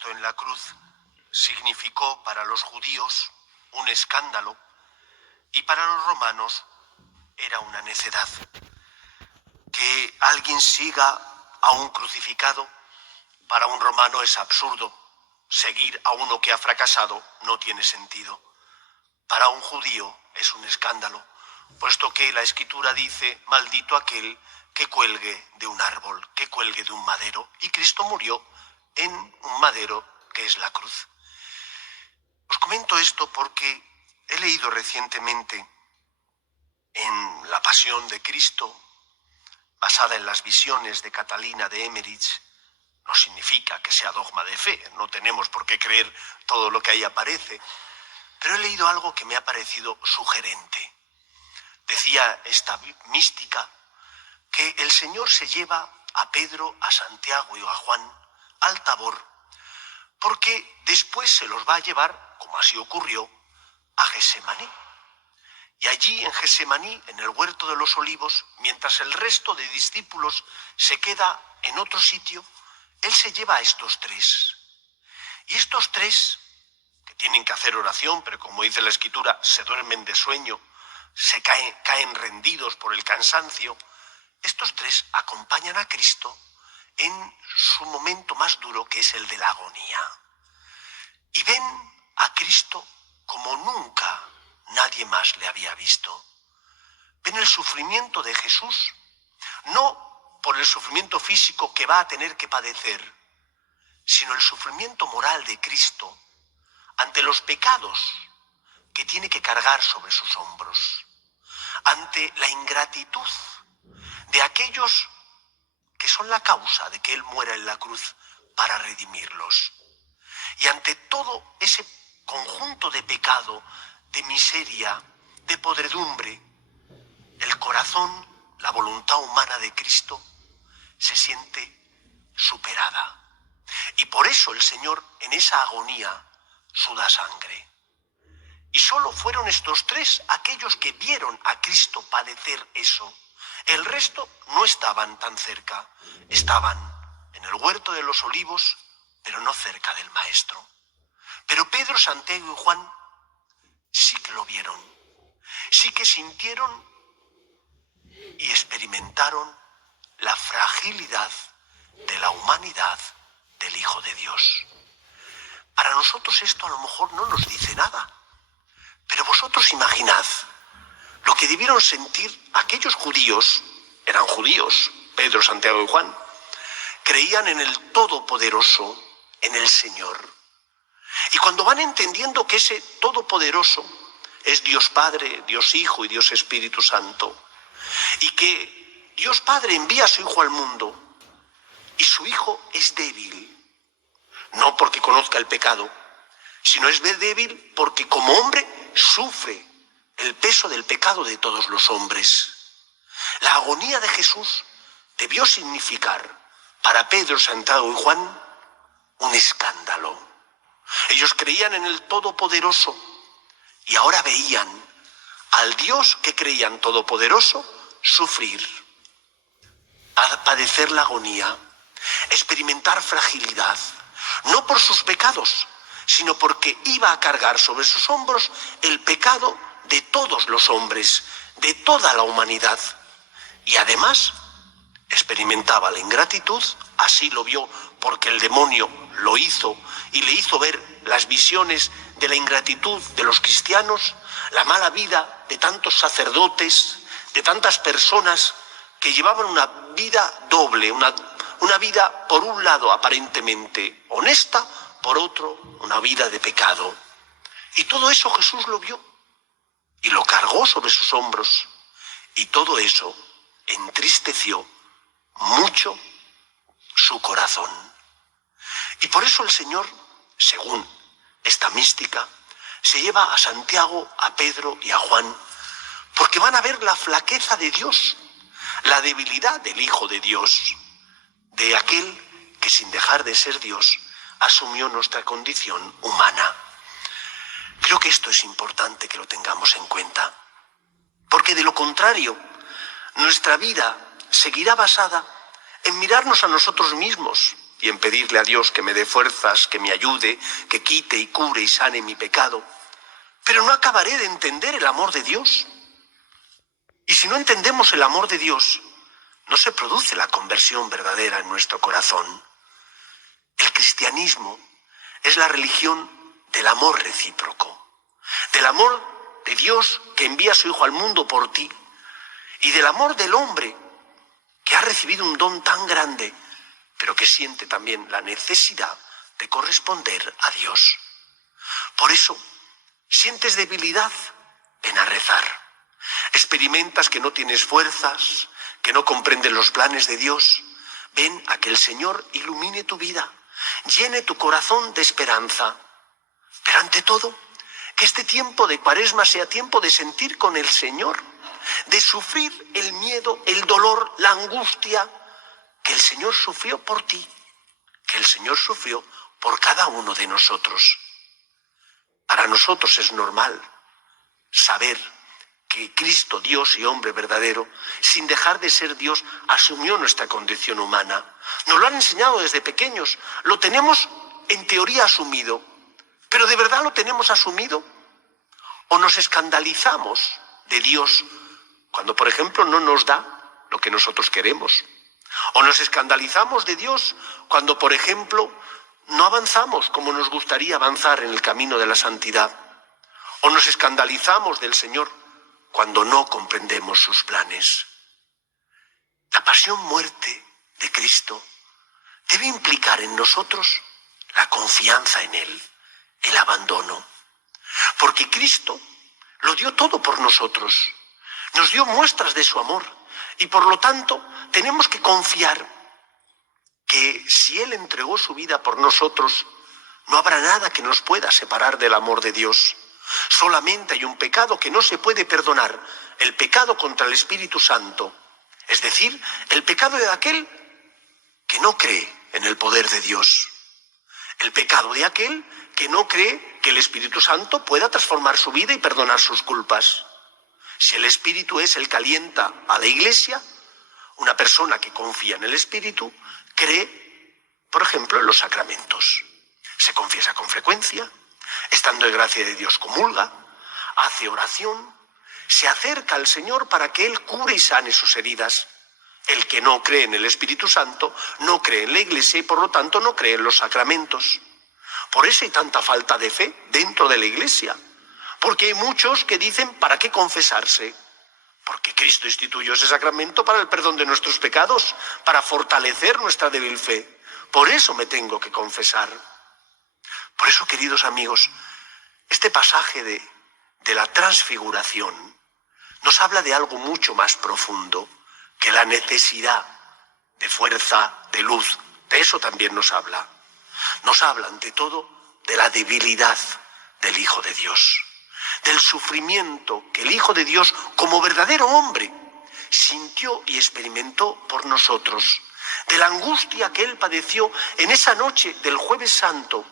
Cristo en la cruz significó para los judíos un escándalo y para los romanos era una necedad. Que alguien siga a un crucificado para un romano es absurdo. Seguir a uno que ha fracasado no tiene sentido. Para un judío es un escándalo, puesto que la Escritura dice: maldito aquel que cuelgue de un árbol, que cuelgue de un madero. Y Cristo murió en un madero, que es la cruz. Os comento esto porque he leído recientemente en La Pasión de Cristo, basada en las visiones de Catalina de Emmerich. No significa que sea dogma de fe, no tenemos por qué creer todo lo que ahí aparece, pero he leído algo que me ha parecido sugerente. Decía esta mística que el Señor se lleva a Pedro, a Santiago y a Juan al Tabor, porque después se los va a llevar, como así ocurrió, a Getsemaní. Y allí en Getsemaní, en el huerto de los olivos, mientras el resto de discípulos se queda en otro sitio, Él se lleva a estos tres. Y estos tres, que tienen que hacer oración, pero como dice la Escritura, se duermen de sueño, se caen rendidos por el cansancio, estos tres acompañan a Cristo en su momento más duro, que es el de la agonía. Y ven a Cristo como nunca nadie más le había visto. Ven el sufrimiento de Jesús, no por el sufrimiento físico que va a tener que padecer, sino el sufrimiento moral de Cristo ante los pecados que tiene que cargar sobre sus hombros, ante la ingratitud de aquellos que son la causa de que Él muera en la cruz para redimirlos. Y ante todo ese conjunto de pecado, de miseria, de podredumbre, el corazón, la voluntad humana de Cristo se siente superada. Y por eso el Señor en esa agonía suda sangre. Y solo fueron estos tres aquellos que vieron a Cristo padecer eso. El resto no estaban tan cerca, estaban en el huerto de los olivos, pero no cerca del Maestro. Pero Pedro, Santiago y Juan sí que lo vieron, sí que sintieron y experimentaron la fragilidad de la humanidad del Hijo de Dios. Para nosotros esto a lo mejor no nos dice nada, pero vosotros imaginad lo que debieron sentir aquellos judíos. Eran judíos, Pedro, Santiago y Juan, creían en el Todopoderoso, en el Señor. Y cuando van entendiendo que ese Todopoderoso es Dios Padre, Dios Hijo y Dios Espíritu Santo, y que Dios Padre envía a su Hijo al mundo, y su Hijo es débil, no porque conozca el pecado, sino es débil porque como hombre sufre el peso del pecado de todos los hombres. La agonía de Jesús debió significar para Pedro, Santiago y Juan un escándalo. Ellos creían en el Todopoderoso y ahora veían al Dios que creían todopoderoso sufrir, padecer la agonía, experimentar fragilidad, no por sus pecados, sino porque iba a cargar sobre sus hombros el pecado de todos los hombres, de toda la humanidad. Y además experimentaba la ingratitud, así lo vio porque el demonio lo hizo y le hizo ver las visiones de la ingratitud de los cristianos, la mala vida de tantos sacerdotes, de tantas personas que llevaban una vida doble, una vida por un lado aparentemente honesta, por otro una vida de pecado. Y todo eso Jesús lo vio y lo cargó sobre sus hombros, y todo eso entristeció mucho su corazón. Y por eso el Señor, según esta mística, se lleva a Santiago, a Pedro y a Juan, porque van a ver la flaqueza de Dios, la debilidad del Hijo de Dios, de aquel que sin dejar de ser Dios asumió nuestra condición humana. Creo que esto es importante que lo tengamos en cuenta, porque de lo contrario, nuestra vida seguirá basada en mirarnos a nosotros mismos, y en pedirle a Dios que me dé fuerzas, que me ayude, que quite y cure y sane mi pecado. Pero no acabaré de entender el amor de Dios. Y si no entendemos el amor de Dios, no se produce la conversión verdadera en nuestro corazón. El cristianismo es la religión del amor recíproco, del amor de Dios que envía a su Hijo al mundo por ti y del amor del hombre que ha recibido un don tan grande, pero que siente también la necesidad de corresponder a Dios. Por eso, sientes debilidad, ven a rezar. Experimentas que no tienes fuerzas, que no comprendes los planes de Dios. Ven a que el Señor ilumine tu vida, llene tu corazón de esperanza. Pero ante todo, que este tiempo de Cuaresma sea tiempo de sentir con el Señor, de sufrir el miedo, el dolor, la angustia que el Señor sufrió por ti, que el Señor sufrió por cada uno de nosotros. Para nosotros es normal saber que Cristo, Dios y hombre verdadero, sin dejar de ser Dios, asumió nuestra condición humana. Nos lo han enseñado desde pequeños, lo tenemos en teoría asumido, pero ¿de verdad lo tenemos asumido? ¿O nos escandalizamos de Dios cuando, por ejemplo, no nos da lo que nosotros queremos? ¿O nos escandalizamos de Dios cuando, por ejemplo, no avanzamos como nos gustaría avanzar en el camino de la santidad? ¿O nos escandalizamos del Señor cuando no comprendemos sus planes? La pasión-muerte de Cristo debe implicar en nosotros la confianza en Él, el abandono. Porque Cristo lo dio todo por nosotros, nos dio muestras de su amor y por lo tanto tenemos que confiar que si Él entregó su vida por nosotros, no habrá nada que nos pueda separar del amor de Dios. Solamente hay un pecado que no se puede perdonar, el pecado contra el Espíritu Santo, es decir, el pecado de aquel que no cree en el poder de Dios, el pecado de aquel que no cree que el Espíritu Santo pueda transformar su vida y perdonar sus culpas. Si el Espíritu es el que alienta a la Iglesia, una persona que confía en el Espíritu cree, por ejemplo, en los sacramentos. Se confiesa con frecuencia, estando en gracia de Dios comulga, hace oración, se acerca al Señor para que Él cure y sane sus heridas. El que no cree en el Espíritu Santo no cree en la Iglesia y por lo tanto no cree en los sacramentos. Por eso hay tanta falta de fe dentro de la Iglesia, porque hay muchos que dicen ¿para qué confesarse? Porque Cristo instituyó ese sacramento para el perdón de nuestros pecados, para fortalecer nuestra débil fe. Por eso me tengo que confesar. Por eso, queridos amigos, este pasaje de la transfiguración nos habla de algo mucho más profundo que la necesidad de fuerza, de luz. De eso también nos habla. Nos habla, ante todo, de la debilidad del Hijo de Dios, del sufrimiento que el Hijo de Dios, como verdadero hombre, sintió y experimentó por nosotros, de la angustia que Él padeció en esa noche del Jueves Santo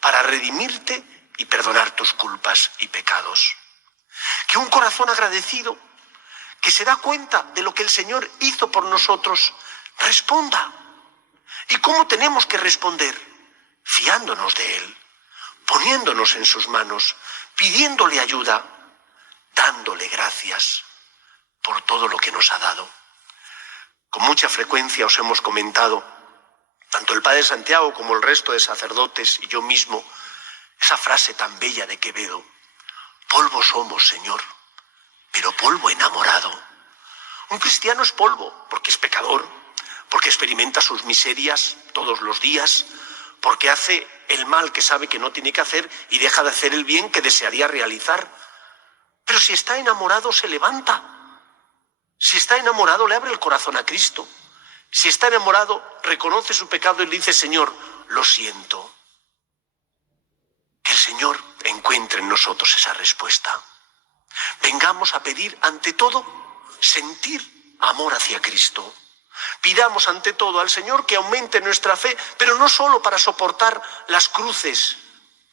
para redimirte y perdonar tus culpas y pecados. Que un corazón agradecido, que se da cuenta de lo que el Señor hizo por nosotros, responda. ¿Y cómo tenemos que responder? Fiándonos de Él, poniéndonos en sus manos, pidiéndole ayuda, dándole gracias por todo lo que nos ha dado. Con mucha frecuencia os hemos comentado, tanto el Padre Santiago como el resto de sacerdotes y yo mismo, esa frase tan bella de Quevedo: polvo somos, Señor, pero polvo enamorado. Un cristiano es polvo porque es pecador, porque experimenta sus miserias todos los días, porque hace el mal que sabe que no tiene que hacer y deja de hacer el bien que desearía realizar. Pero si está enamorado, se levanta. Si está enamorado, le abre el corazón a Cristo. Si está enamorado, reconoce su pecado y le dice: Señor, lo siento. Que el Señor encuentre en nosotros esa respuesta. Vengamos a pedir, ante todo, sentir amor hacia Cristo. Pidamos ante todo al Señor que aumente nuestra fe, pero no solo para soportar las cruces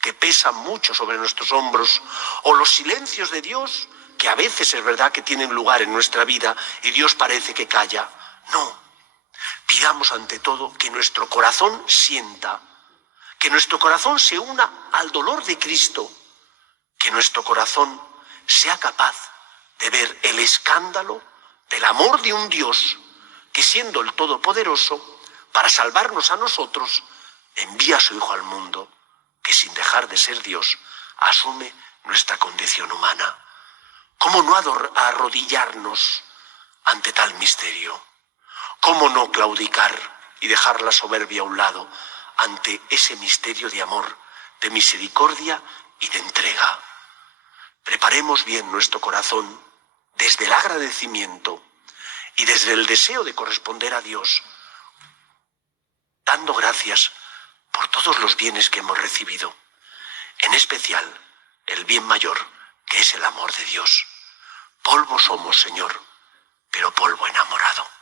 que pesan mucho sobre nuestros hombros, o los silencios de Dios, que a veces es verdad que tienen lugar en nuestra vida y Dios parece que calla. No. Pidamos ante todo que nuestro corazón sienta, que nuestro corazón se una al dolor de Cristo, que nuestro corazón sea capaz de ver el escándalo del amor de un Dios que, siendo el Todopoderoso, para salvarnos a nosotros, envía a su Hijo al mundo, que sin dejar de ser Dios, asume nuestra condición humana. ¿Cómo no arrodillarnos ante tal misterio? ¿Cómo no claudicar y dejar la soberbia a un lado ante ese misterio de amor, de misericordia y de entrega? Preparemos bien nuestro corazón desde el agradecimiento y desde el deseo de corresponder a Dios, dando gracias por todos los bienes que hemos recibido, en especial el bien mayor, que es el amor de Dios. Polvo somos, Señor, pero polvo enamorado.